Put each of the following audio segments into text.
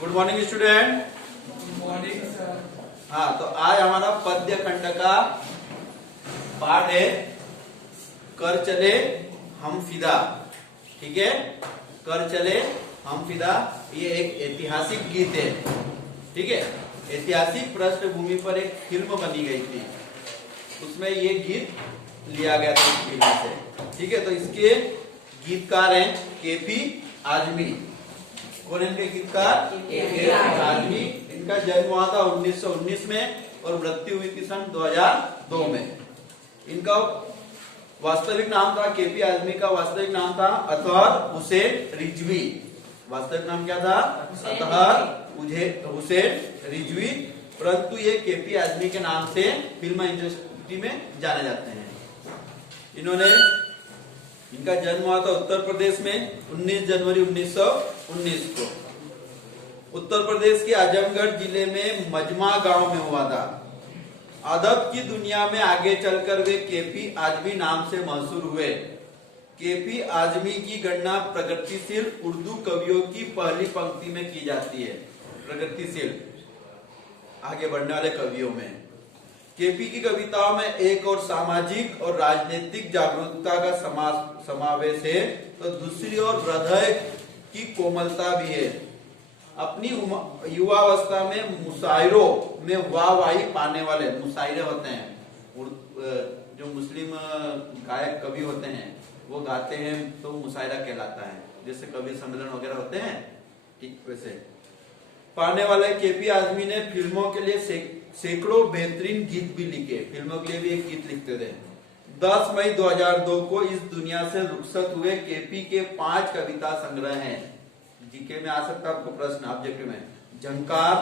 Good morning student. Good morning sir. हाँ, तो आज हमारा पद्य खंड का पाठ है कर चले हम फिदा। ठीक है, कर चले हम फिदा ये एक ऐतिहासिक गीत है। ठीक है, ऐतिहासिक पृष्ठभूमि पर एक फिल्म बनी गई थी, उसमें ये गीत लिया गया था इस फिल्म से। ठीक है, तो इसके गीतकार हैं केपी आजमी। कौन है इनके गीतकार? केपी आजमी। इनका जन्म हुआ था 1919 में और मृत्यु हुई थी सन 2002 में। इनका वास्तविक नाम था, केपी आजमी का वास्तविक नाम था अतहर हुसैन रिजवी। वास्तविक नाम क्या था? अतहर हुसैन रिजवी। परंतु ये केपी आजमी के नाम से फिल्म इंडस्ट्री में जाने जाते हैं। इनका जन्म हुआ था उत्तर प्रदेश में 19 जनवरी 1919 को। उत्तर प्रदेश के आजमगढ़ जिले में मजमा गांव में हुआ था। अदब की दुनिया में आगे चलकर वे केपी आजमी नाम से मशहूर हुए। केपी आजमी की गणना प्रगतिशील उर्दू कवियों की पहली पंक्ति में की जाती है। प्रगतिशील, आगे बढ़ने वाले कवियों में केपी की कविताओं में एक और सामाजिक और राजनीतिक जागरूकता का समावेश है, तो दूसरी ओर हृदय की कोमलता भी है। अपनी युवावस्था में मुशायरों में वाहवाही पाने वाले, मुशायरे होते हैं जो मुस्लिम गायक कवि होते हैं वो गाते हैं तो मुशायरा कहलाता है, जैसे कवि सम्मेलन वगैरह होते हैं, ठीक वैसे पाने वाले केपी आजमी ने फिल्मों के लिए सैकड़ों बेहतरीन गीत भी लिखे। फिल्मों के लिए भी एक गीत लिखते थे। 10 मई 2002 को इस दुनिया से रुखसत हुए केपी के 5 कविता संग्रह हैं। जीके में आ सकता है आपको प्रश्न ऑब्जेक्टिव में। झंकार,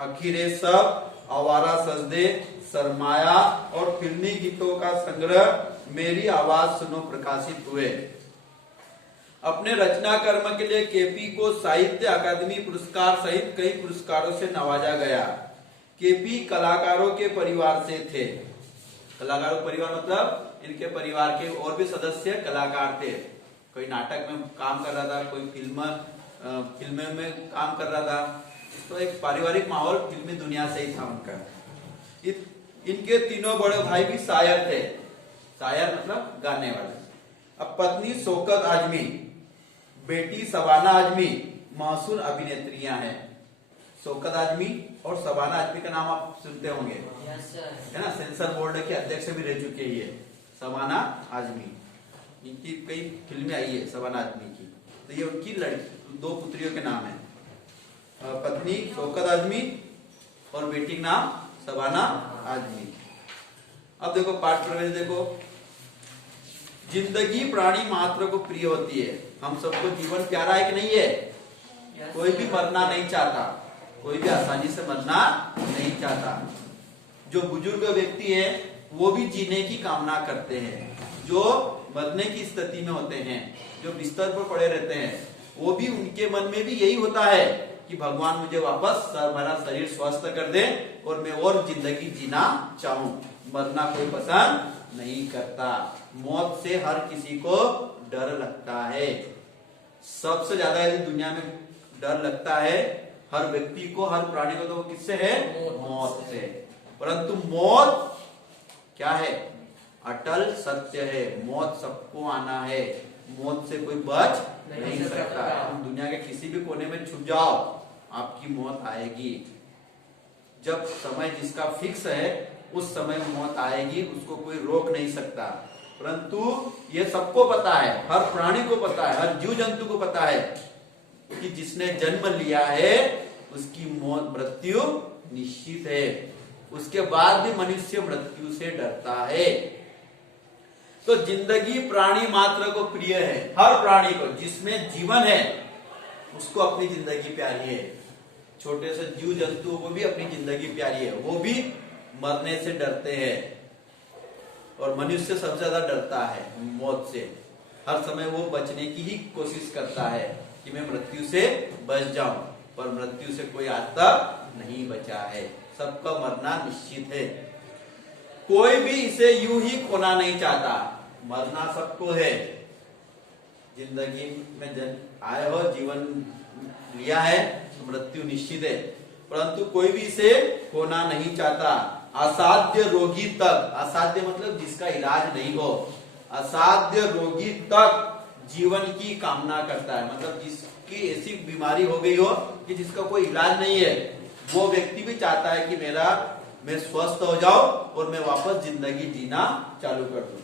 आखिरे सब, आवारा सजदे, सरमाया और फिल्मी गीतों का संग्रह मेरी आवाज सुनो प्रकाशित हुए। अपने रचना कर्म के लिए केपी को साहित्य अकादमी पुरस्कार सहित कई पुरस्कारों से नवाजा गया। केपी कलाकारों के परिवार से थे। कलाकारों परिवार मतलब इनके परिवार के और भी सदस्य कलाकार थे। कोई नाटक में काम कर रहा था, कोई फिल्म में काम कर रहा था, तो एक पारिवारिक माहौल फिल्मी दुनिया से ही था उनका। इनके तीनों बड़े भाई भी शायर थे। शायर मतलब गाने वाले। अब पत्नी शौकत आजमी, बेटी शबाना आजमी मशहूर अभिनेत्रियां हैं। शौकत आजमी और शबाना आजमी का नाम आप सुनते होंगे, है ना? सेंसर बोर्ड के अध्यक्ष भी रह चुके हैं शबाना आजमी। इनकी कई फिल्में आई है शबाना आजमी की। तो ये उनकी लड़की, 2 पुत्रियों के नाम है, पत्नी शौकत आजमी और बेटी का नाम शबाना आजमी। अब देखो पाठ प्रवेश देखो। जिंदगी प्राणी मात्र को प्रिय होती है। हम सबको जीवन प्यारा है कि नहीं है? कोई भी मरना नहीं चाहता, कोई भी आसानी से मरना नहीं चाहता। जो बुजुर्ग व्यक्ति है वो भी जीने की कामना करते हैं। जो मरने की स्थिति में होते हैं, जो बिस्तर पर पड़े रहते हैं, वो भी उनके मन में भी यही होता है कि भगवान मुझे वापस मेरा शरीर स्वस्थ कर दे और मैं और जिंदगी जीना चाहूं। मरना कोई पसंद नहीं करता। मौत से हर किसी को डर लगता है। सबसे ज्यादा यदि दुनिया में डर लगता है हर व्यक्ति को, हर प्राणी को, तो वो किससे है? मौत से। परंतु मौत क्या है? अटल सत्य है। मौत सबको आना है। मौत से कोई बच नहीं सकता। तुम दुनिया के किसी भी कोने में छुप जाओ, आपकी मौत आएगी। जब समय जिसका फिक्स है उस समय मौत आएगी, उसको कोई रोक नहीं सकता। परंतु ये सबको पता है, हर प्राणी को पता है, हर जीव जंतु को पता है कि जिसने जन्म लिया है उसकी मौत, मृत्यु निश्चित है। उसके बाद भी मनुष्य मृत्यु से डरता है। तो जिंदगी प्राणी मात्र को प्रिय है। हर प्राणी को जिसमें जीवन है उसको अपनी जिंदगी प्यारी है। छोटे से जीव जंतुओं को भी अपनी जिंदगी प्यारी है। वो भी मरने से डरते हैं और मनुष्य सबसे ज्यादा डरता है मौत से। हर समय वो बचने की ही कोशिश करता है कि मैं मृत्यु से बच जाऊं, पर मृत्यु से कोई आज तक नहीं बचा है। सबका मरना निश्चित है। कोई भी इसे यूं ही खोना नहीं चाहता। मरना सबको है। जिंदगी में आए हो, जीवन लिया है, मृत्यु निश्चित है, परंतु कोई भी इसे होना नहीं चाहता। असाध्य रोगी तक, असाध्य मतलब जिसका इलाज नहीं हो, असाध्य रोगी तक जीवन की कामना करता है, मतलब जिसकी ऐसी बीमारी हो गई हो कि जिसका कोई इलाज नहीं है, वो व्यक्ति भी चाहता है कि मैं स्वस्थ हो जाऊं और मैं वापस जिंदगी जीना चालू कर दूं।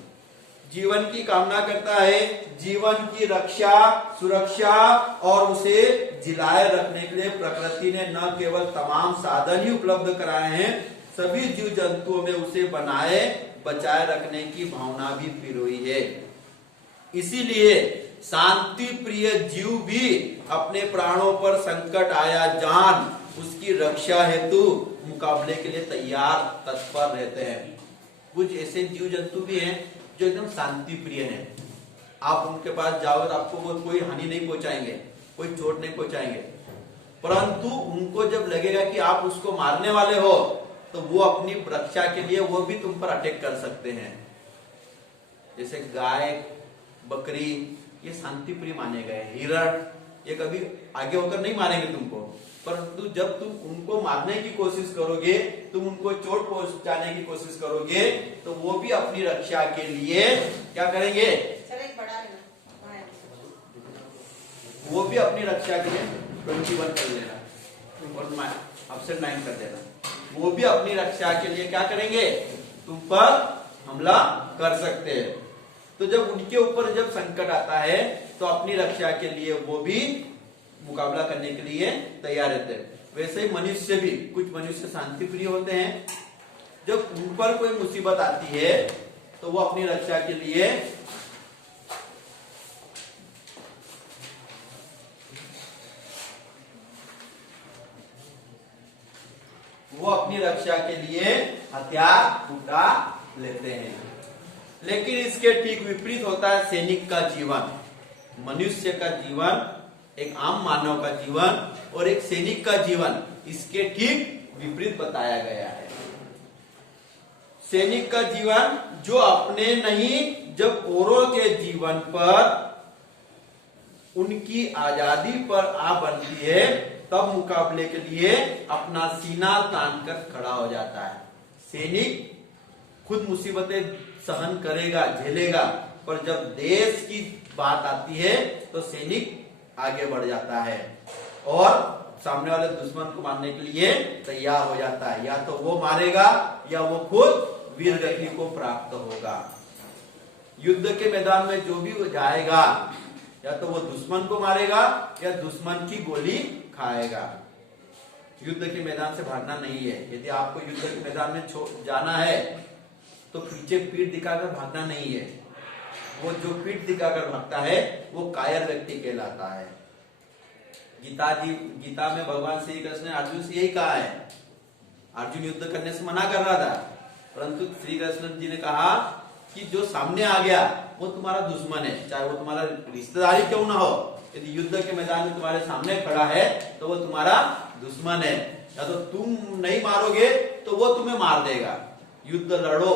जीवन की कामना करता है, जीवन की रक्षा, सुरक्षा और उसे जिलाए रखने के लिए प्रकृति ने न केवल तमाम साधन ही उपलब्ध कराए हैं, सभी जीव जंतुओं में उसे बनाए बचाए रखने की भावना भी पिरोई है। इसीलिए शांति प्रिय जीव भी अपने प्राणों पर संकट आया जान उसकी रक्षा हेतु मुकाबले के लिए तैयार तत्पर रहते हैं। कुछ ऐसे जीव जंतु भी हैं जो एकदम शांति प्रिय हैं, आप उनके पास जाओ तो आपको वो कोई हानि नहीं पहुंचाएंगे, कोई चोट नहीं पहुंचाएंगे, परंतु उनको जब लगेगा कि आप उसको मारने वाले हो तो वो अपनी रक्षा के लिए वो भी तुम पर अटैक कर सकते हैं। जैसे गाय, बकरी, ये शांति प्रिय माने गए, हिरण, ये कभी आगे होकर नहीं मारेंगे तुमको, परंतु जब तुम उनको मारने की कोशिश करोगे, तुम उनको चोट पहुंचाने की कोशिश करोगे, तो वो भी अपनी रक्षा के लिए क्या करेंगे, वो भी अपनी रक्षा के लिए 21 कर लेना और अपसेट 9 कर देना, वो भी अपनी रक्षा के लिए क्या करेंगे, तुम पर हमला कर सकते हैं। तो जब उनके ऊपर जब संकट आता है तो अपनी रक्षा के लिए वो भी मुकाबला करने के लिए तैयार रहते हैं। वैसे ही मनुष्य भी, कुछ मनुष्य शांति प्रिय होते हैं, जब उन पर कोई मुसीबत आती है तो वो अपनी रक्षा के लिए हथियार उठा लेते हैं। लेकिन इसके ठीक विपरीत होता है सैनिक का जीवन। मनुष्य का जीवन, एक आम मानव का जीवन और एक सैनिक का जीवन, इसके ठीक विपरीत बताया गया है। सैनिक का जीवन जो अपने नहीं, जब औरों के जीवन पर, उनकी आजादी पर आ बनती है, तब मुकाबले के लिए अपना सीना तान कर खड़ा हो जाता है। सैनिक खुद मुसीबतें सहन करेगा, झेलेगा, पर जब देश की बात आती है तो सैनिक आगे बढ़ जाता है और सामने वाले दुश्मन को मारने के लिए तैयार हो जाता है। या तो वो मारेगा या वो खुद वीर गति को प्राप्त होगा। युद्ध के मैदान में जो भी वो जाएगा, या तो वो दुश्मन को मारेगा या दुश्मन की गोली खाएगा। युद्ध के मैदान से भागना नहीं है। यदि आपको युद्ध के मैदान में जाना है तो पीछे पीठ दिखाकर भागना नहीं है। वो जो पीठ दिखाकर भागता है वो कायर व्यक्ति कहलाता है। गीता में भगवान श्री कृष्ण ने अर्जुन से यही कहा है। अर्जुन युद्ध करने से मना कर रहा था, परंतु श्री कृष्ण जी ने कहा कि जो सामने आ गया वो तुम्हारा दुश्मन है, चाहे वो तुम्हारा रिश्तेदारी क्यों ना हो। यदि युद्ध के मैदान में तुम्हारे सामने खड़ा है तो वो तुम्हारा दुश्मन है। या तो तुम नहीं मारोगे तो वो तुम्हें मार देगा। युद्ध लड़ो।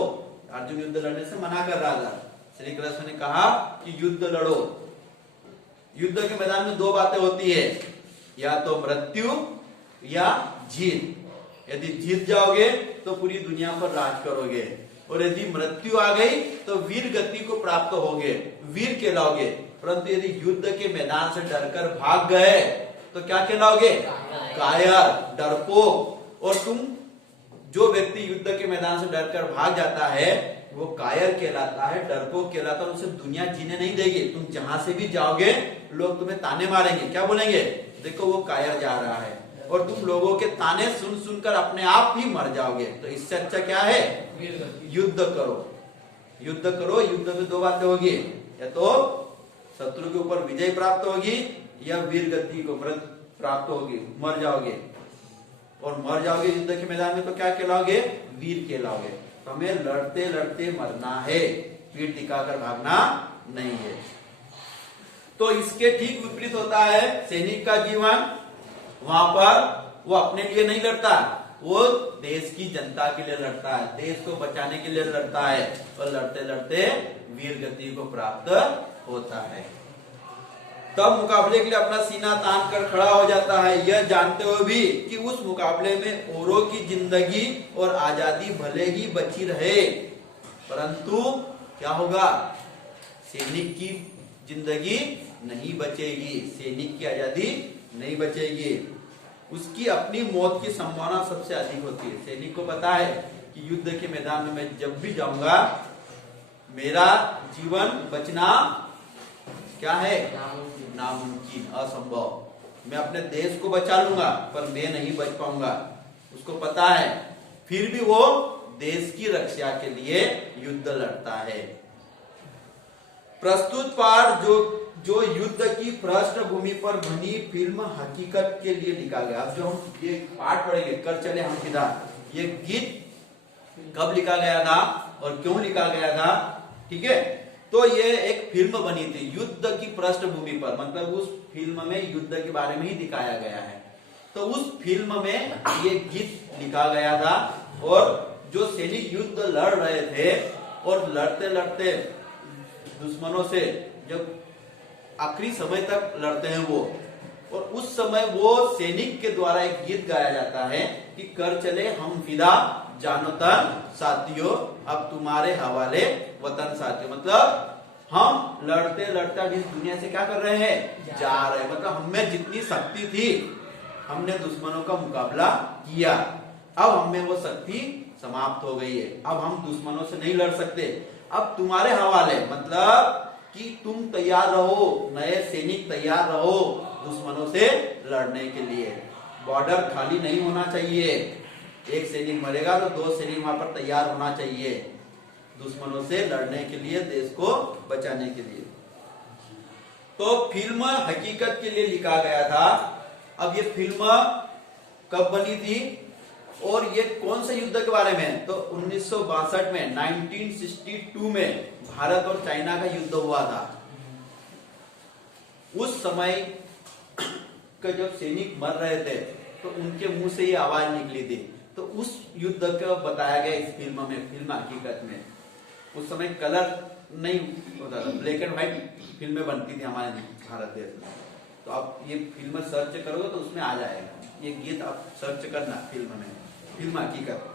अर्जुन युद्ध लड़ने से मना कर रहा था। श्री कृष्ण ने कहा कि युद्ध लड़ो। युद्ध के मैदान में दो बातें होती है, या तो मृत्यु या जीत। यदि जीत जाओगे तो पूरी दुनिया पर राज करोगे, और यदि मृत्यु आ गई तो वीर गति को प्राप्त होगे, वीर कहलाओगे। परंतु यदि युद्ध के मैदान से डरकर भाग गए तो क्या कहलाओगे, कायर, डरपोक। और तुम, जो व्यक्ति युद्ध के मैदान से डरकर भाग जाता है वो कायर कहलाता है, डरपोक कहलाता है। उसे दुनिया जीने नहीं देगी। तुम जहां से भी जाओगे लोग तुम्हें ताने मारेंगे, क्या बोलेंगे, देखो वो कायर जा रहा है। और तुम लोगों के ताने सुन सुनकर अपने आप ही मर जाओगे। तो इससे अच्छा क्या है, युद्ध करो। युद्ध करो। युद्ध में दो बातें होगी, या तो शत्रु के ऊपर विजय प्राप्त होगी या वीर गति को प्राप्त होगी, मर जाओगे। और मर जाओगे युद्ध के मैदान में तो क्या कहलाओगे, वीर कहलाओगे। तो हमें लड़ते लड़ते मरना है, पीठ दिखाकर भागना नहीं है। तो इसके ठीक विपरीत होता है सैनिक का जीवन। वहां पर वो अपने लिए नहीं लड़ता, वो देश की जनता के लिए लड़ता है, देश को बचाने के लिए लड़ता है, और लड़ते लड़ते वीर गति को प्राप्त होता है। तब मुकाबले के लिए अपना सीना तान कर खड़ा हो जाता है, यह जानते हुए भी कि उस मुकाबले में औरों की जिंदगी और आजादी भले ही बची रहे, परंतु क्या होगा, सैनिक की जिंदगी नहीं बचेगी, सैनिक की आजादी नहीं बचेगी, उसकी अपनी मौत की संभावना सबसे अधिक होती है। सैनिक को पता है कि युद्ध के मैदान में मैं जब भी जाऊंगा मेरा जीवन बचना क्या है, नामुमकिन, असंभव। मैं अपने देश को बचा लूंगा पर मैं नहीं बच पाऊंगा, उसको पता है। फिर भी वो देश की रक्षा के लिए युद्ध लड़ता है। प्रस्तुत पाठ जो युद्ध की पृष्ठभूमि पर बनी फिल्म हकीकत के लिए लिखा गया। अब जो हम ये पाठ पढ़ेंगे, कर चले हम फिदा, ये गीत कब लिखा गया था और क्यों लिखा गया था, ठीक है। तो ये एक फिल्म बनी थी युद्ध की पृष्ठभूमि पर, मतलब उस फिल्म में युद्ध के बारे में ही दिखाया गया है। तो उस फिल्म में ये गीत लिखा गया था और जो सैनिक युद्ध लड़ रहे थे और लड़ते लड़ते दुश्मनों से जब आखिरी समय तक लड़ते हैं वो, और उस समय वो सैनिक के द्वारा एक गीत गाया जाता है कि कर चले हम फिदा जानो तन साथियों, अब तुम्हारे हवाले वतन साथियों। मतलब हम लड़ते लड़ते इस दुनिया से क्या कर रहे हैं, जा रहे हैं। मतलब हमें जितनी शक्ति थी हमने दुश्मनों का मुकाबला किया, अब हमें वो शक्ति समाप्त हो गई है, अब हम दुश्मनों से नहीं लड़ सकते, अब तुम्हारे हवाले, मतलब कि तुम तैयार रहो, नए सैनिक तैयार रहो दुश्मनों से लड़ने के लिए। बॉर्डर खाली नहीं होना चाहिए, एक सैनिक मरेगा तो 2 सैनिक वहां पर तैयार होना चाहिए दुश्मनों से लड़ने के लिए, देश को बचाने के लिए। तो फिल्म हकीकत के लिए लिखा गया था। अब ये फिल्म कब बनी थी और ये कौन से युद्ध के बारे में, तो 1962 में, 1962 में भारत और चाइना का युद्ध हुआ था। उस समय का जब सैनिक मर रहे थे तो उनके मुंह से ये आवाज निकली थी। तो उस युद्ध का बताया गया इस फिल्म में, फिल्म हकीकत में। उस समय कलर नहीं होता था, ब्लैक एंड व्हाइट फिल्में बनती थी हमारे भारत देश में। तो आप ये फिल्म सर्च करोगे तो उसमें आ जाएगा, ये गीत आप सर्च करना फिल्म में, फिल्म हकीकत।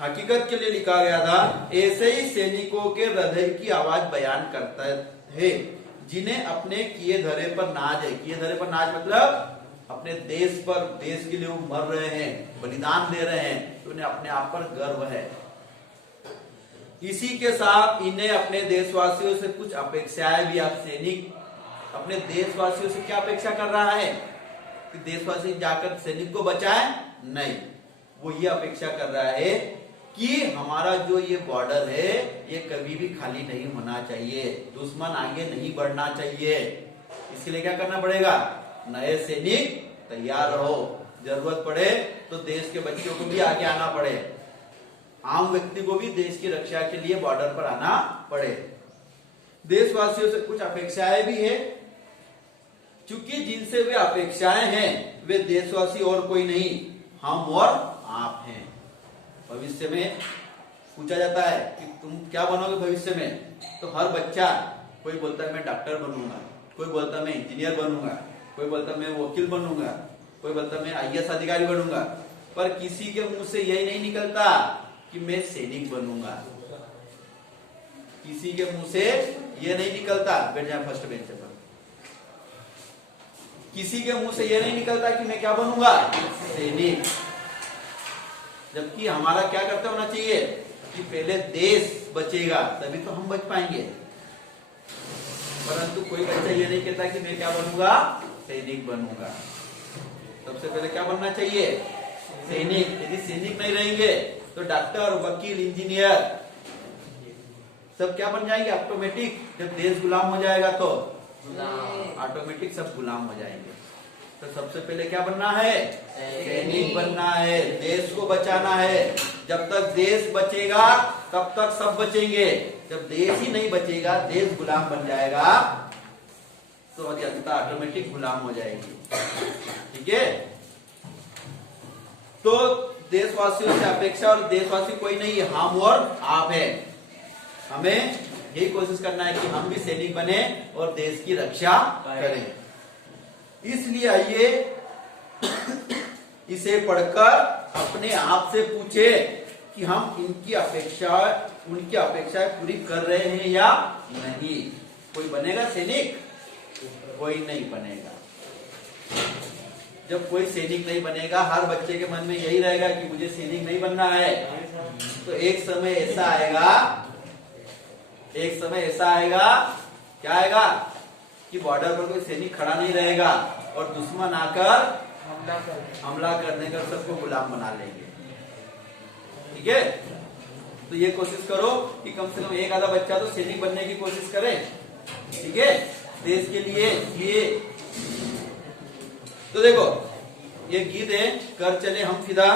हकीकत के लिए लिखा गया था, ऐसे ही सैनिकों के हृदय की आवाज बयान करता है जिन्हें अपने किए धरे पर नाज है। किए धरे पर नाज मतलब अपने देश पर, देश के लिए वो मर रहे हैं, बलिदान दे रहे हैं, तो उन्हें अपने आप पर गर्व है। इसी के साथ इन्हें अपने देशवासियों से कुछ अपेक्षाएं भी। आप सैनिक अपने देशवासियों से क्या अपेक्षा कर रहा है कि देशवासी जाकर सैनिक को बचाए, नहीं, वो ये अपेक्षा कर रहा है कि हमारा जो ये बॉर्डर है ये कभी भी खाली नहीं होना चाहिए, दुश्मन आगे नहीं बढ़ना चाहिए। इसके लिए क्या करना पड़ेगा, नए सैनिक तैयार रहो, जरूरत पड़े तो देश के बच्चों को भी आगे आना पड़े, आम व्यक्ति को भी देश की रक्षा के लिए बॉर्डर पर आना पड़े। देशवासियों से कुछ अपेक्षाएं भी है, क्योंकि जिनसे वे अपेक्षाएं हैं वे देशवासी और कोई नहीं, हम और आप हैं। भविष्य में पूछा जाता है कि तुम क्या बनोगे भविष्य में, तो हर बच्चा, कोई बोलता है मैं डॉक्टर बनूंगा, कोई बोलता है मैं इंजीनियर बनूंगा, कोई बोलता है मैं वकील बनूंगा, कोई बोलता है मैं आईएएस अधिकारी बनूंगा, पर किसी के मुंह से यही नहीं निकलता कि मैं सैनिक बनूंगा। किसी के मुंह से ये नहीं निकलता, बैठ जाए फर्स्ट बेंच पर, किसी के मुंह से ये नहीं निकलता कि मैं क्या बनूंगा, सैनिक। जबकि हमारा क्या करते होना चाहिए कि पहले देश बचेगा तभी तो हम बच पाएंगे। परंतु कोई बच्चा ये नहीं कहता कि मैं क्या बनूंगा, सैनिक बनूंगा। सबसे पहले क्या बनना चाहिए, सैनिक। यदि सैनिक नहीं रहेंगे तो डॉक्टर, वकील, इंजीनियर सब क्या बन जाएंगे ऑटोमेटिक। जब देश गुलाम हो जाएगा तो ऑटोमेटिक सब गुलाम हो जाएंगे। तो सबसे पहले क्या बनना है, सैनिक बनना है, देश को बचाना है। जब तक देश बचेगा तब तक सब बचेंगे। जब देश ही नहीं बचेगा, देश गुलाम बन जाएगा, तो जनता ऑटोमेटिक गुलाम हो जाएगी। ठीक है, तो देशवासियों से अपेक्षा, और देशवासी कोई नहीं, हम और आप है। हमें यही कोशिश करना है कि हम भी सैनिक बने और देश की रक्षा करें। इसलिए आइए इसे पढ़कर अपने आप से पूछे कि हम उनकी अपेक्षाएं पूरी कर रहे हैं या नहीं। कोई बनेगा सैनिक? कोई नहीं बनेगा। जब कोई सैनिक नहीं बनेगा, हर बच्चे के मन में यही रहेगा कि मुझे सैनिक नहीं बनना है, तो एक समय ऐसा आएगा, क्या आएगा कि बॉर्डर पर कोई सैनिक खड़ा नहीं रहेगा और दुश्मन आकर हमला करने का सबको गुलाम बना लेंगे। ठीक है, तो ये कोशिश करो कि कम से कम एक आधा बच्चा तो सैनिक बनने की कोशिश करे। ठीक है, देश के लिए। ये तो देखो, ये गीत है कर चले हम फिदा।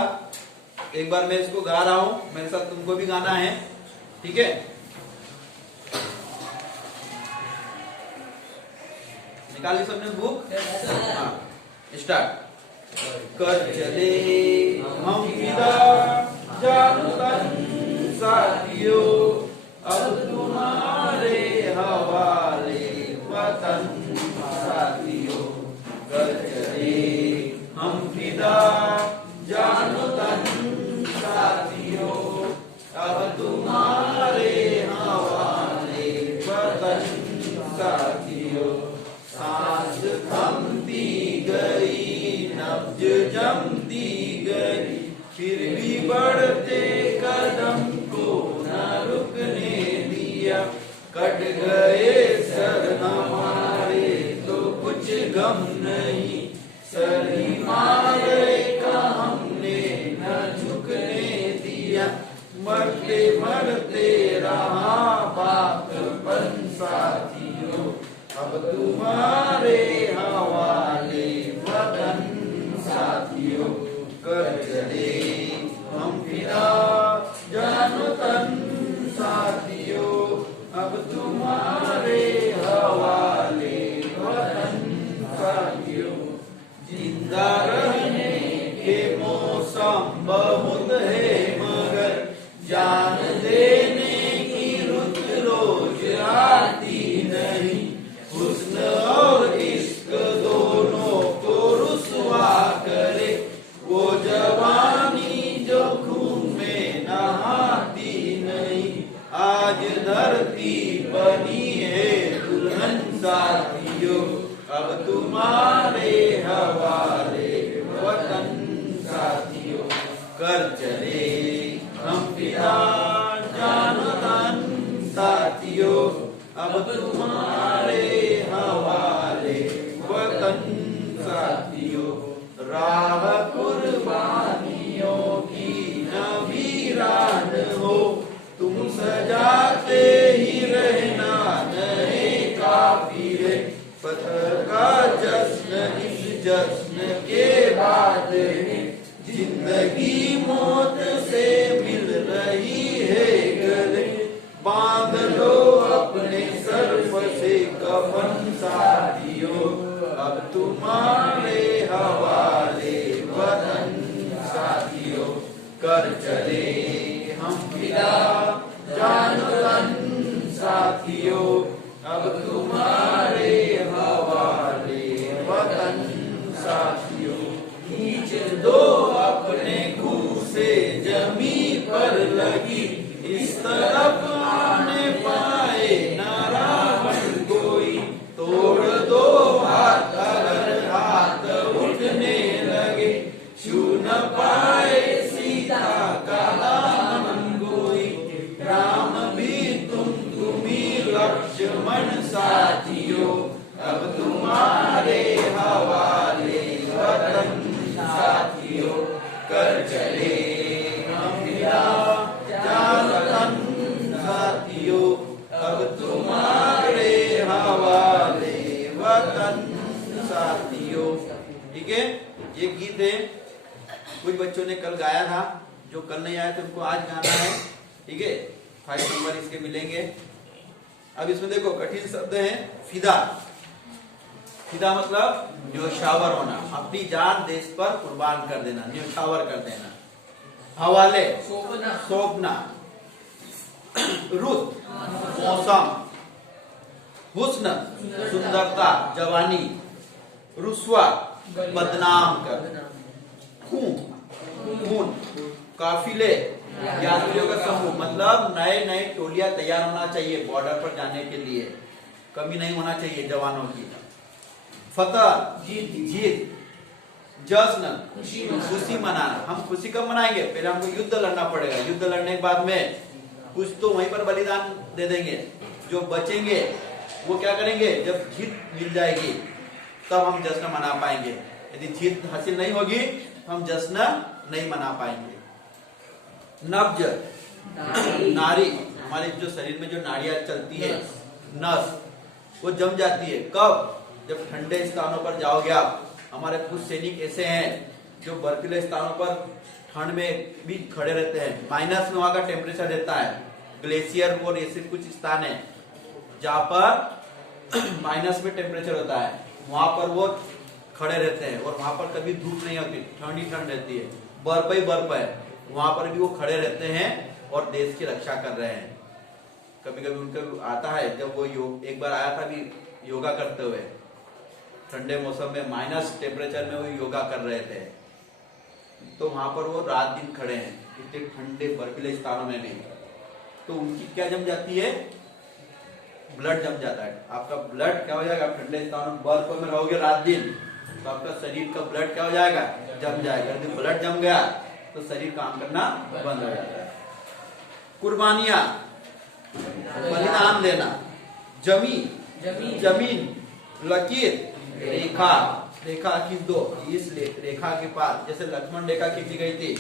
एक बार मैं इसको गा रहा हूं, मेरे साथ तुमको भी गाना है। ठीक है, निकाली सबने बुक? हाँ, स्टार्ट। कर चले हम फिदा जानो तन साथियों, अब तुम्हारे हवाले वतन साथियों। कर चले हम फिदा जानो तन साथियों, अब तुम्हारे हवाले वतन साथियों। सांस थमती गई, नब्ज जमती गई, फिर भी बढ़ते कदम को न रुकने दिया। कट गए सर हमारे तो कुछ गम नहीं, सर हिमालय का हमने न झुकने दिया। मरते मरते रहा बापपन साथियों, अब तुम्हारे हवाले वतन साथियों। कर चले हम फिदा जानो तन साथियों, अब तुम्हारे हवाले वतन साथियों। जिंदा रहने के मौसम बहुत है, मगर जान देने की रुत रोज आती नहीं। हुस्न और इश्क दोनों को रुसवा करे, वो जवानी जो खून में नहाती नहीं। आज धरती बनी है दुल्हन साथियों, अब तुम्हारे हवाले वतन साथियों। कर चले हम फिदा जानो तन साथियों, अब तुम्हारे हवाले वतन साथियों। राह कुर्बानियों की न वीरान हो, तुम सजाते ही रहना नए काफिले। पत्थर का जश्न इस जश्न के बाद है, जिंदगी मौत से मिल रही है गले। बांध लो अपने सर से कफन साथियों, अब तुम्हारे हवाले वतन साथियों। कर चले हम फिदा जानो तन साथियों, अब तुम्हारे हवाले वतन साथियों। खींच दो अपने खूह से जमी पर लगी, इस तरफ आने पाए ना रावण कोई। तोड़ दो हाथ अगर हाथ उठने लगे, छू न पाए सीता का दामन कोई। राम भी तुम्ही लक्ष्मण साथियों, अब तुम्हारे हवाले वतन साथियों। कर चले हम फिदा जानो तन साथियों, अब तुम्हारे हवाले वतन साथियों। ठीक है, ये गीत है, कुछ बच्चों ने कल गाया था, जो कल नहीं आया थे उनको आज गाना है। ठीक है, 5 नंबर इसके मिलेंगे। अब इसमें देखो कठिन शब्द है फिदा। फिदा मतलब न्योछावर होना, अपनी जान देश पर कुर्बान कर देना, न्योछावर कर देना। हवाले सौंपना। सौंपना। रुत मौसम, हुस्न सुंदरता जवानी, रुस्वा बदनाम कर, खून काफिले यात्रियों का समूह, मतलब नए नए टोलियां तैयार होना चाहिए बॉर्डर पर जाने के लिए, कमी नहीं होना चाहिए जवानों की। फतह जीत, जश्न खुशी मनाना, हम खुशी कब मनाएंगे, पहले हमको युद्ध लड़ना पड़ेगा, युद्ध लड़ने के बाद में कुछ तो वहीं पर बलिदान दे देंगे, जो बचेंगे वो क्या करेंगे, जब जीत मिल जाएगी तब हम जश्न मना पाएंगे, यदि जीत हासिल नहीं होगी तो हम जश्न नहीं मना पाएंगे। नब्ज नारी, हमारे जो शरीर में जो नाड़ियां चलती है, नस वो जम जाती है, कब, जब ठंडे स्थानों पर जाओगे आप। हमारे कुछ सैनिक ऐसे हैं जो बर्फीले स्थानों पर ठंड में भी खड़े रहते हैं, माइनस में वहां का टेम्परेचर रहता है, ग्लेशियर और ऐसे कुछ स्थान है जहां पर माइनस में टेम्परेचर होता है, वहां पर वो खड़े रहते हैं और वहां पर कभी धूप नहीं होती, ठंड ही ठंड रहती है, बर्फ ही बर्फ है, वहां पर भी वो खड़े रहते हैं और देश की रक्षा कर रहे हैं। कभी कभी उनको आता है, जब वो एक बार आया था भी योगा करते हुए, ठंडे मौसम में माइनस टेम्परेचर में वो योगा कर रहे थे, तो वहां पर वो रात दिन खड़े हैं इतने ठंडे बर्फीले स्थानों में भी, तो उनकी क्या जम जाती है, ब्लड जम जाता है। आपका ब्लड क्या हो जाएगा, आप ठंडे स्थानों में बर्फ में रहोगे रात दिन तो आपका शरीर का ब्लड क्या हो जाएगा, जम जाएगा, यदि ब्लड जम गया तो शरीर काम करना बंद हो जाता है। कुर्बानियां, बलिदान देना, जमीन, लकीर, रेखा खींच दो, इस रेखा के पास, जैसे लक्ष्मण रेखा खींची गई थी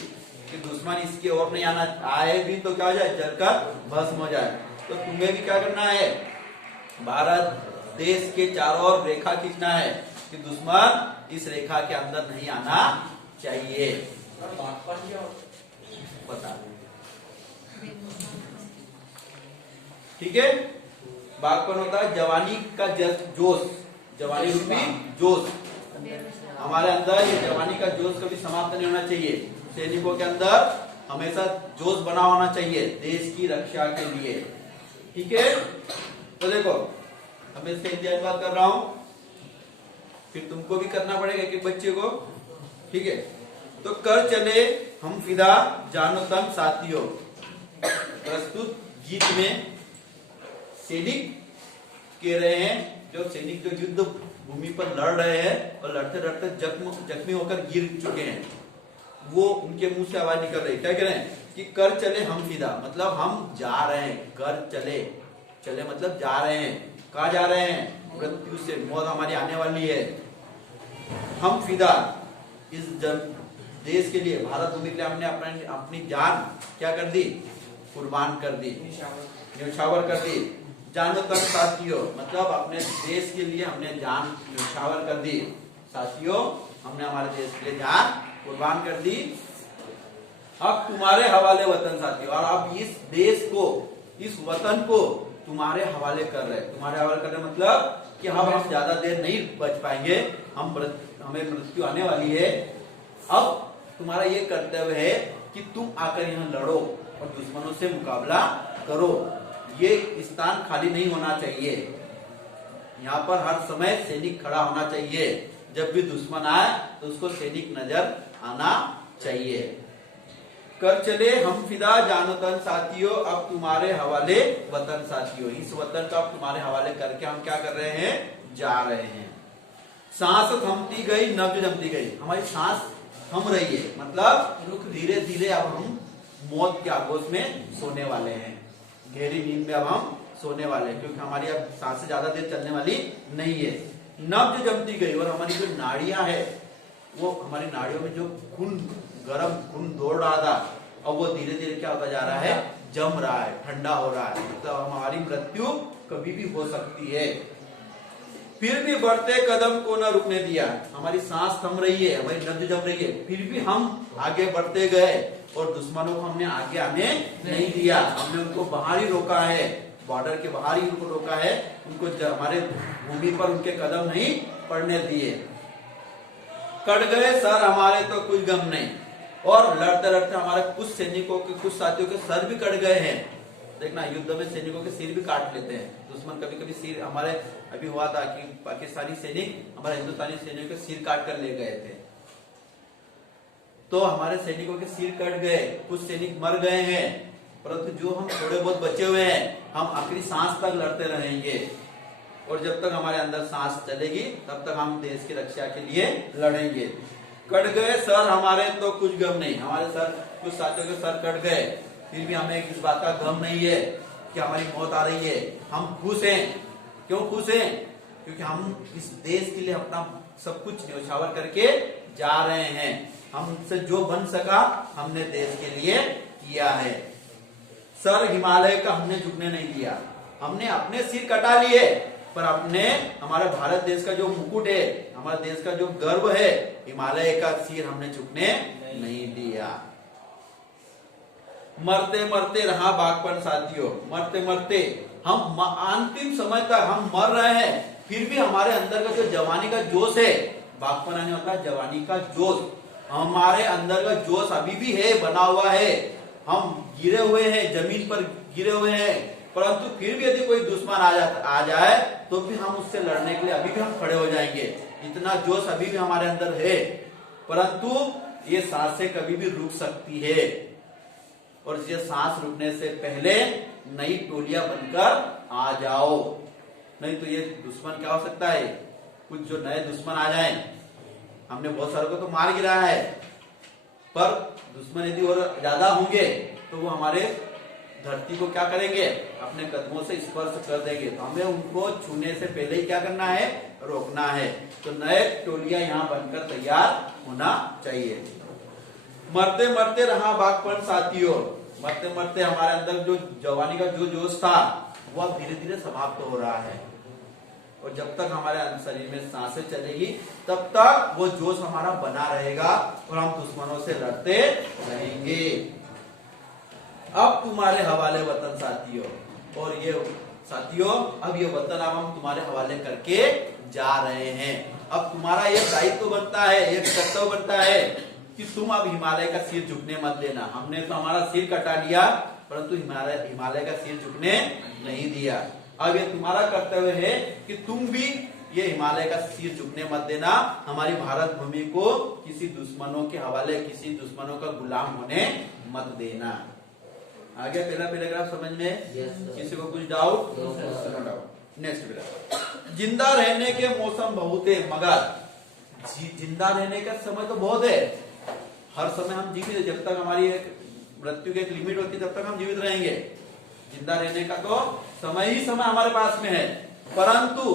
कि दुश्मन इसके ओर नहीं आना, आए भी तो क्या हो जाए, जलकर भस्म हो जाए। तो तुम्हें भी क्या करना है, भारत देश के चारों ओर रेखा खींचना है कि दुश्मन इस रेखा के अंदर नहीं आना चाहिए। बता, ठीक है। बागपन होता है जवानी का जोश, जवानी रूपी जोश, हमारे अंदर ये जवानी का जोश कभी समाप्त नहीं होना चाहिए। सैनिकों के अंदर हमेशा जोश बना होना चाहिए देश की रक्षा के लिए, ठीक है। तो देखो, मैं इसके इंतजार बात कर रहा हूं, फिर तुमको भी करना पड़ेगा एक बच्चे को, ठीक है। तो कर चले हम फिदा जानो तन साथियों, प्रस्तुत गीत में सैनिक कह रहे हैं, जो सैनिक जो युद्ध भूमि पर लड़ रहे हैं और लड़ते लड़ते जख्मी होकर गिर चुके हैं, वो उनके मुंह से आवाज निकल रही, क्या कह रहे हैं कि कर चले हम फिदा, मतलब हम जा रहे हैं, कर चले, चले मतलब जा रहे हैं, कहाँ जा रहे हैं, मृत्यु से, मौत हमारी आने वाली है। हम फिदा, इस देश के लिए, भारत भूमि के लिए हमने अपनी जान क्या कर दी, कुर्बान कर दी, न्यौछावर कर दी। जानो तक साथियों, मतलब अपने देश के लिए हमने जान न्यौछावर कर दी, साथियों हमने हमारे देश के लिए जान कुर्बान कर दी। अब तुम्हारे हवाले वतन साथियों, और अब इस देश को, इस वतन को तुम्हारे हवाले कर रहे, तुम्हारे हवाले कर रहे मतलब कि हम ज्यादा देर नहीं बच पाएंगे, हमें मृत्यु आने वाली है। अब तुम्हारा ये कर्तव्य है कि तुम आकर यहाँ लड़ो और दुश्मनों से मुकाबला करो, ये स्थान खाली नहीं होना चाहिए, यहाँ पर हर समय सैनिक खड़ा होना चाहिए, जब भी दुश्मन आए तो उसको सैनिक नजर आना चाहिए। कर चले हम फिदा जानो तन साथियों, अब तुम्हारे हवाले वतन साथियों, इस वतन का अब तुम्हारे हवाले करके हम क्या कर रहे हैं, जा रहे हैं। सांस थमती गई नब्ज जमती गई, हमारी सांस थम रही है, मतलब रुक, धीरे धीरे अब हम मौत के आगोश में सोने वाले हैं, गहरी नींद में अब हम सोने वाले हैं, क्योंकि हमारी अब सांसें ज्यादा देर चलने वाली नहीं है। नब्ज जमती गई, और हमारी जो नाड़ियां है, वो हमारी नाड़ियों में जो खून, गर्म खून दौड़ रहा था, अब वो धीरे धीरे क्या होता जा रहा है, जम रहा है, ठंडा हो रहा है, तो हमारी मृत्यु कभी भी हो सकती है। फिर भी बढ़ते कदम को न रुकने दिया, हमारी सांस थम रही है, हमारी नब्ज जम रही है, फिर भी हम आगे बढ़ते गए और दुश्मनों को हमने आगे आने नहीं दिया, हमने उनको बाहर ही रोका है, बॉर्डर के बाहर ही उनको रोका है, उनको हमारे भूमि पर उनके कदम नहीं पड़ने दिए। कट गए सर हमारे तो कोई गम नहीं, और लड़ते लड़ते हमारे कुछ सैनिकों के, कुछ साथियों के सर भी कट गए हैं, देखना युद्ध में सैनिकों के सिर भी काट लेते हैं दुश्मन। कभी कभी सिर हमारे अभी हुआ था कि पाकिस्तानी सैनिक हमारे हिंदुस्तानी सैनिकों के सिर काट कर ले गए थे, तो हमारे सैनिकों के सिर कट गए, कुछ सैनिक मर गए हैं, परंतु जो हम थोड़े बहुत बचे हुए हैं हम आखिरी सांस तक लड़ते रहेंगे। और जब तक हमारे अंदर सांस चलेगी तब तक हम देश की रक्षा के लिए लड़ेंगे। कट गए सर हमारे तो कुछ गम नहीं, हमारे सर कुछ साथियों के सर कट गए, फिर भी हमें इस बात का गम नहीं है कि हमारी मौत आ रही है। हम खुश हैं। क्यों खुश हैं? क्योंकि हम इस देश के लिए अपना सब कुछ न्यौछावर करके जा रहे हैं। हमसे जो बन सका हमने देश के लिए किया है। सर हिमालय का हमने झुकने नहीं दिया, हमने अपने सिर कटा लिए, पर अपने हमारे भारत देश का जो मुकुट है, हमारे देश का जो गर्व है, हिमालय का सिर हमने झुकने नहीं दिया। मरते मरते रहा बागपन साथियों, मरते मरते हम अंतिम समय तक हम मर रहे हैं, फिर भी हमारे अंदर का जो जवानी का जोश है, बागपन आने होता है जवानी का जोश, हमारे अंदर का जोश अभी भी है, बना हुआ है। हम गिरे हुए हैं, जमीन पर गिरे हुए हैं, परंतु फिर भी यदि कोई दुश्मन आ जाए तो भी हम उससे लड़ने के लिए अभी भी हम खड़े हो जाएंगे। इतना जोश अभी भी हमारे अंदर है, परंतु ये सांसें कभी भी रुक सकती है, और ये सांस रुकने से पहले नई टोलियां बनकर आ जाओ, नहीं तो ये दुश्मन क्या हो सकता है, कुछ जो नए दुश्मन आ जाएं। हमने बहुत सारों को तो मार गिराया है, पर दुश्मन यदि और ज्यादा होंगे तो वो हमारे धरती को क्या करेंगे, अपने कदमों से स्पर्श कर देंगे। तो हमें उनको छूने से पहले ही क्या करना है, रोकना है। तो नए टोलियां यहाँ बनकर तैयार होना चाहिए। मरते मरते रहा बागपन साथियों, मरते मरते हमारे अंदर जो जवानी का जो जोश था वह धीरे धीरे समाप्त हो रहा है, और जब तक हमारे शरीर में सांसें चलेगी तब तक वो जोश हमारा बना रहेगा और हम दुश्मनों से लड़ते रहेंगे। अब तुम्हारे हवाले वतन साथियों, और ये साथियों अब ये वतन अब हम तुम्हारे हवाले करके जा रहे हैं। अब तुम्हारा ये दायित्व बनता है, एक कर्तव्य बनता है कि तुम अब हिमालय का सिर झुकने मत देना। हमने तो हमारा सिर कटा लिया, परंतु हिमालय का सिर झुकने नहीं दिया। अब ये तुम्हारा कर्तव्य है कि तुम भी ये हिमालय का सिर झुकने मत देना, हमारी भारत भूमि को किसी दुश्मनों के हवाले, किसी दुश्मनों का गुलाम होने मत देना। आगे पहला पैराग्राफ समझ में? किसी को कुछ डाउट? Next paragraph. जिंदा रहने के मौसम बहुत है, मगर जिंदा रहने का समय तो बहुत है। हर समय हम जीवित है, जब तक हमारी एक मृत्यु की एक लिमिट होती है तब तक हम जीवित रहेंगे। जिंदा रहने का तो समय ही समय हमारे पास में है, परंतु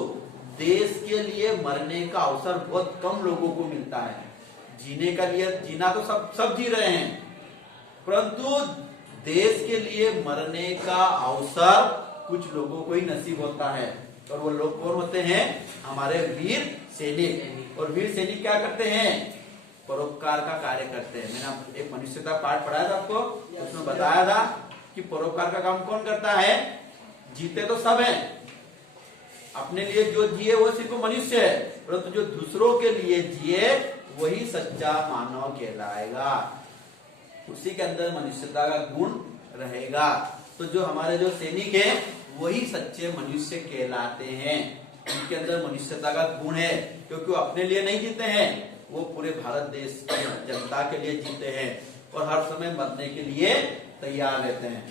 देश के लिए मरने का अवसर बहुत कम लोगों को मिलता है। जीने का लिए जीना तो सब जी रहे हैं, परंतु देश के लिए मरने का अवसर कुछ लोगों को ही नसीब होता है। और वो लोग कौन होते हैं? हमारे वीर सैनिक। और वीर सैनिक क्या करते हैं? परोपकार का कार्य करते हैं। मैंने एक मनुष्यता पाठ पढ़ाया था आपको, उसमें बताया था कि परोपकार का काम कौन करता है? जीते तो सब हैं, अपने लिए जो जिए वो सिर्फ मनुष्य है, परंतु जो दूसरों के लिए जिए वही सच्चा मानव कहलाएगा, उसी के अंदर मनुष्यता का गुण रहेगा। तो जो हमारे जो सैनिक हैं वही सच्चे मनुष्य कहलाते हैं, उनके अंदर मनुष्यता का गुण है, क्योंकि वो अपने लिए नहीं जीते हैं, वो पूरे भारत देश की जनता के लिए जीते हैं और हर समय मरने के लिए तैयार रहते हैं।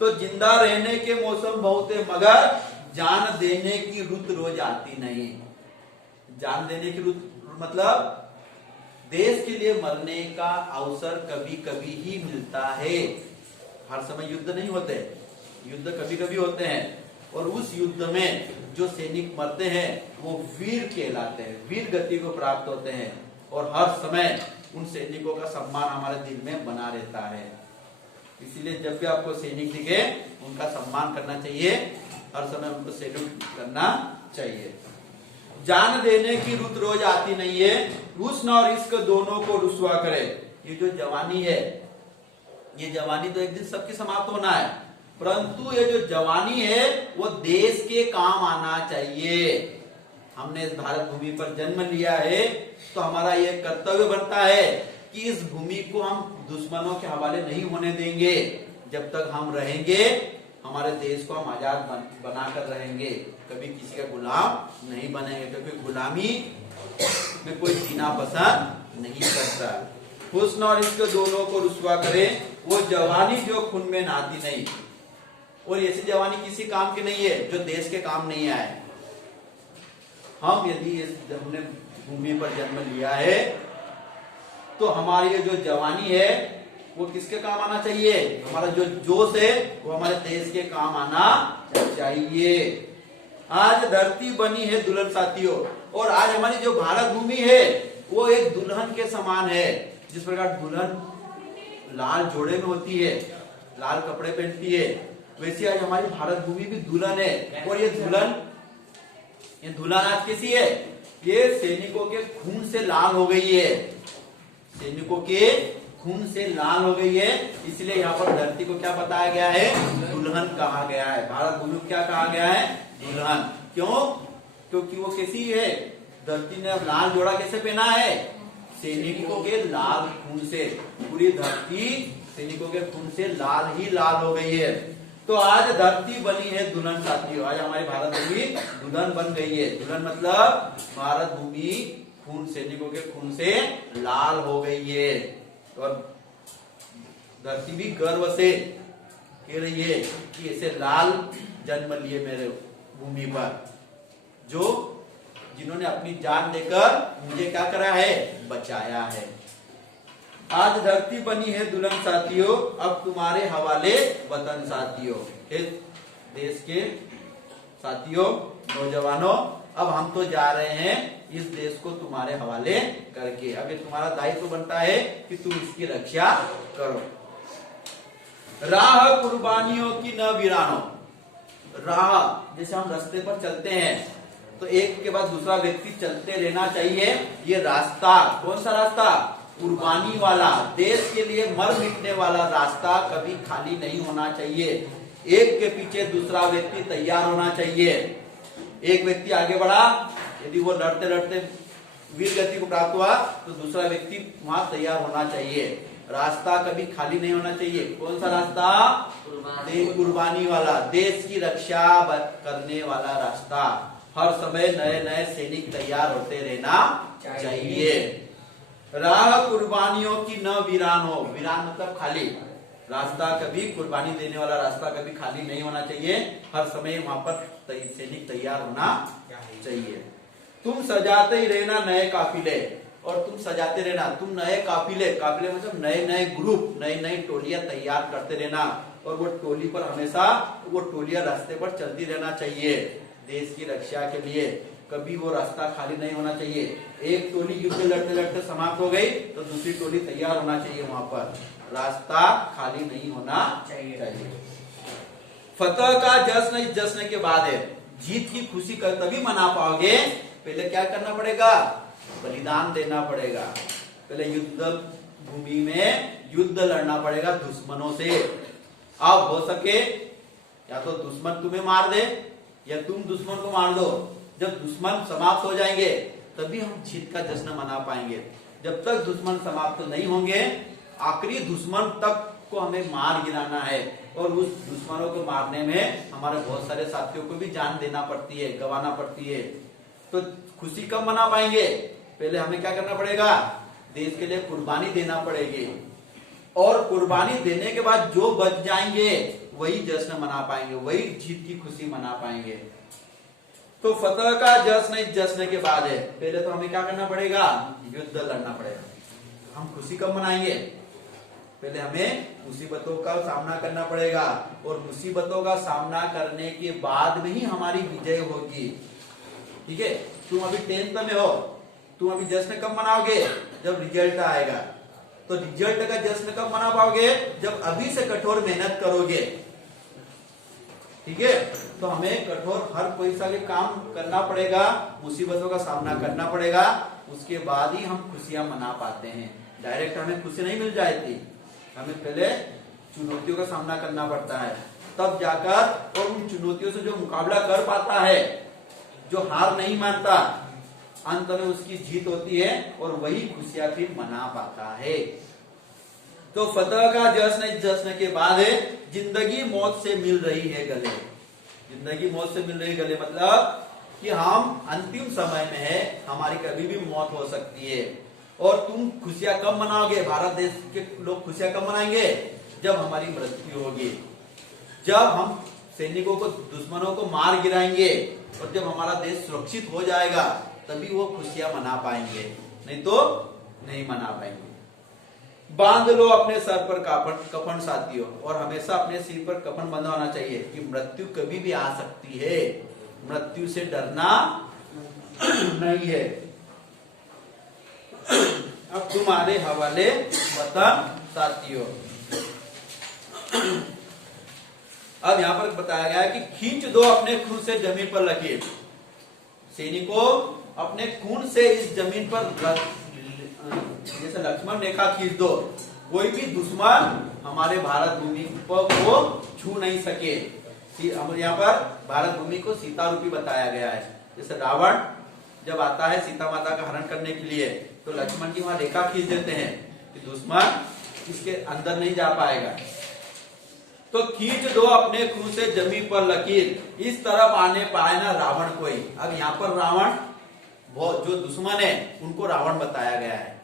तो जिंदा रहने के मौसम बहुत है, मगर जान देने की रुत रोज आती नहीं। जान देने की रुत मतलब देश के लिए मरने का अवसर कभी कभी ही मिलता है। हर समय युद्ध नहीं होते, युद्ध कभी कभी होते हैं, और उस युद्ध में जो सैनिक मरते हैं वो वीर कहलाते हैं, वीर गति को प्राप्त होते हैं, और हर समय उन सैनिकों का सम्मान हमारे दिल में बना रहता है। इसीलिए जब भी आपको सैनिक दिखे उनका सम्मान करना चाहिए, हर समय उनको सैल्यूट करना चाहिए। जान देने की रुत रोज आती नहीं है, हुस्न और इश्क दोनों को रुसवा करे। ये जो जवानी है, ये जवानी तो एक दिन सबकी समाप्त होना है, परंतु ये जो जवानी है वो देश के काम आना चाहिए। हमने इस भारत भूमि पर जन्म लिया है, तो हमारा ये कर्तव्य बनता है कि इस भूमि को हम दुश्मनों के हवाले नहीं होने देंगे। जब तक हम रहेंगे हमारे देश को हम आजाद बना कर रहेंगे, कभी किसी का गुलाम नहीं बनेंगे, क्योंकि गुलामी में कोई जीना पसंद नहीं करता। हुस्न और इश्क दोनों को रुसवा करे वो जवानी जो खून में नहाती नहीं। और ऐसी जवानी किसी काम की नहीं है जो देश के काम नहीं आए। हम यदि हमने भूमि पर जन्म लिया है तो हमारी ये जो जवानी है वो किसके काम आना चाहिए? हमारा जो जोश है वो हमारे देश के काम आना चाहिए। आज धरती बनी है दुल्हन साथियों, और आज हमारी जो भारत भूमि है वो एक दुल्हन के समान है। जिस प्रकार दुल्हन लाल जोड़े में होती है, लाल कपड़े पहनती है, वैसे आज हमारी भारत भूमि भी दुल्हन है। और ये दुल्हन आज कैसी है? ये सैनिकों के खून से लाल हो गई है, सैनिकों के खून से लाल हो गई है। इसलिए यहाँ पर धरती को क्या बताया गया है? दुल्हन कहा गया है। भारत भूमि को क्या कहा गया है? दुल्हन। क्यों? क्योंकि वो कैसी है? धरती ने अब लाल जोड़ा कैसे पहना है? सैनिकों के लाल खून से। पूरी धरती सैनिकों के खून से लाल ही लाल हो गई है। तो आज धरती बनी है दुल्हन साथियों, आज हमारी भारत भूमि दुल्हन बन गई है। दुल्हन मतलब भारत भूमि खून, सैनिकों के खून से लाल हो गई है। और धरती भी गर्व से कह रही है कि ऐसे लाल जन्म लिए मेरे भूमि पर, जो जिन्होंने अपनी जान देकर मुझे क्या करा है? बचाया है। आज धरती बनी है दुल्हन साथियों, अब तुम्हारे हवाले वतन साथियों। देश के साथियों, नौजवानों, अब हम तो जा रहे हैं इस देश को तुम्हारे हवाले करके। अब ये तुम्हारा दायित्व बनता है कि तुम इसकी रक्षा करो। राह कुर्बानियों की न वीरानो। राह, जैसे हम रास्ते पर चलते हैं तो एक के बाद दूसरा व्यक्ति चलते रहना चाहिए। ये रास्ता कौन सा रास्ता? कुर्बानी वाला, देश के लिए मर मिटने वाला रास्ता कभी खाली नहीं होना चाहिए। एक के पीछे दूसरा व्यक्ति तैयार होना चाहिए। एक व्यक्ति आगे बढ़ा, यदि वो लड़ते लड़ते वीर गति को प्राप्त हुआ तो दूसरा व्यक्ति वहां तैयार होना चाहिए। रास्ता कभी खाली नहीं होना चाहिए। कौन सा रास्ता? कुर्बानी वाला, देश की रक्षा करने वाला रास्ता। हर समय नए नए सैनिक तैयार होते रहना चाहिए। राह कुर्बानियों की न वीरान हो। वीरान मतलब खाली। रास्ता कभी, कुर्बानी देने वाला रास्ता कभी खाली नहीं होना चाहिए। हर समय वहां पर सैनिक तैयार होना चाहिए। तुम सजाते ही रहना नए काफिले, और तुम सजाते रहना, तुम नए काफिले, काफिले मतलब नए नए ग्रुप, नई नई टोलियां तैयार करते रहना। और वो टोली पर हमेशा, वो टोलियां रास्ते पर चलती रहना चाहिए। देश की रक्षा के लिए कभी वो रास्ता खाली नहीं होना चाहिए। एक टोली युद्ध लड़ते लड़ते समाप्त हो गई तो दूसरी टोली तैयार होना चाहिए। वहां पर रास्ता खाली नहीं होना चाहिए। फतह का जश्न इस जश्न के बाद है। जीत की खुशी कर तभी मना पाओगे, पहले क्या करना पड़ेगा? बलिदान देना पड़ेगा। पहले युद्ध भूमि में युद्ध लड़ना पड़ेगा दुश्मनों से। अब हो सके या तो दुश्मन तुम्हें मार दे या तुम दुश्मन को मार दो। जब दुश्मन समाप्त हो जाएंगे तभी हम जीत का जश्न मना पाएंगे। जब तक दुश्मन समाप्त नहीं होंगे, आखिरी दुश्मन तक को हमें मार गिराना है। और उस दुश्मनों को मारने में हमारे बहुत सारे साथियों को भी जान देना पड़ती है, गंवाना पड़ती है। तो खुशी कब मना पाएंगे? पहले हमें क्या करना पड़ेगा? देश के लिए कुर्बानी देना पड़ेगी। और कुर्बानी देने के बाद जो बच जाएंगे वही जश्न मना पाएंगे, वही जीत की खुशी मना पाएंगे। तो फतह का जश्न इस जश्न के बाद है। पहले तो हमें क्या करना पड़ेगा? युद्ध लड़ना पड़ेगा। हम खुशी कब मनाएंगे? पहले हमें मुसीबतों का सामना करना पड़ेगा, और मुसीबतों का सामना करने के बाद में ही हमारी विजय होगी। ठीक है? तुम अभी 10th में हो, तुम अभी जश्न कब मनाओगे? जब रिजल्ट आएगा। तो रिजल्ट का जश्न कब मना पाओगे? जब अभी से कठोर मेहनत करोगे। ठीक है? तो हमें कठोर हर कोई सा भी काम करना पड़ेगा, मुसीबतों का सामना करना पड़ेगा, उसके बाद ही हम खुशियां मना पाते हैं। डायरेक्ट हमें खुशी नहीं मिल जाती, हमें पहले चुनौतियों का सामना करना पड़ता है, तब जाकर और उन चुनौतियों से जो मुकाबला कर पाता है, जो हार नहीं मानता, अंत में उसकी जीत होती है और वही खुशियां फिर मना पाता है। तो फतह का जश्न, इस जश्न के बाद है जिंदगी मौत से मिल रही है गले। जिंदगी मौत से मिल रही है गले मतलब कि हम अंतिम समय में है, हमारी कभी भी मौत हो सकती है। और तुम खुशियां कब मनाओगे, भारत देश के लोग खुशियां कब मनाएंगे, जब हमारी मृत्यु होगी, जब हम सैनिकों को, दुश्मनों को मार गिराएंगे और जब हमारा देश सुरक्षित हो जाएगा तभी वो खुशियां मना पाएंगे, नहीं तो नहीं मना पाएंगे। बांध लो अपने सर पर कफन साथियों, और हमेशा अपने सिर पर कफन बंधा होना चाहिए कि मृत्यु कभी भी आ सकती है, मृत्यु से डरना नहीं है। अब तुम्हारे हवाले वतन साथियों। अब यहाँ पर बताया गया है कि खींच दो अपने खून से जमीन पर लकीर। सैनिकों अपने खून से इस जमीन पर जैसे लक्ष्मण रेखा खींच दो, कोई भी दुश्मन हमारे भारत भूमि को छू नहीं सके। यहाँ पर भारत भूमि को सीता रूपी बताया गया है। जैसे रावण जब आता है सीता माता का हरण करने के लिए, तो लक्ष्मण की वहां रेखा खींच देते हैं कि दुश्मन इसके अंदर नहीं जा पाएगा। तो खींच दो अपने खून से जमीन पर लकीर, इस तरफ आने पाए ना रावण कोई। अब यहाँ पर रावण जो दुश्मन है उनको रावण बताया गया है,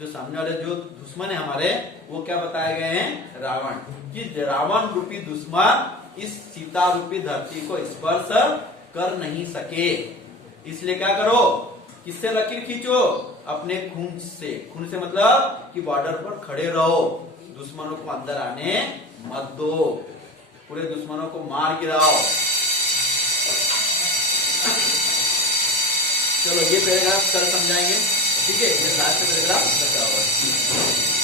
जो सामने वाले जो दुश्मन है हमारे वो क्या बताए गए हैं, रावण। कि रावण रूपी दुश्मन इस सीता रूपी धरती को स्पर्श कर नहीं सके, इसलिए क्या करो, किससे लकीर खींचो, अपने खून से। खून से मतलब कि बॉर्डर पर खड़े रहो, दुश्मनों को अंदर आने मत दो, पूरे दुश्मनों को मार गिराओ। चलो ये पैराग्राफ कल समझाएंगे, ठीक है। ये लास्ट पैराग्राफ बचा हुआ है।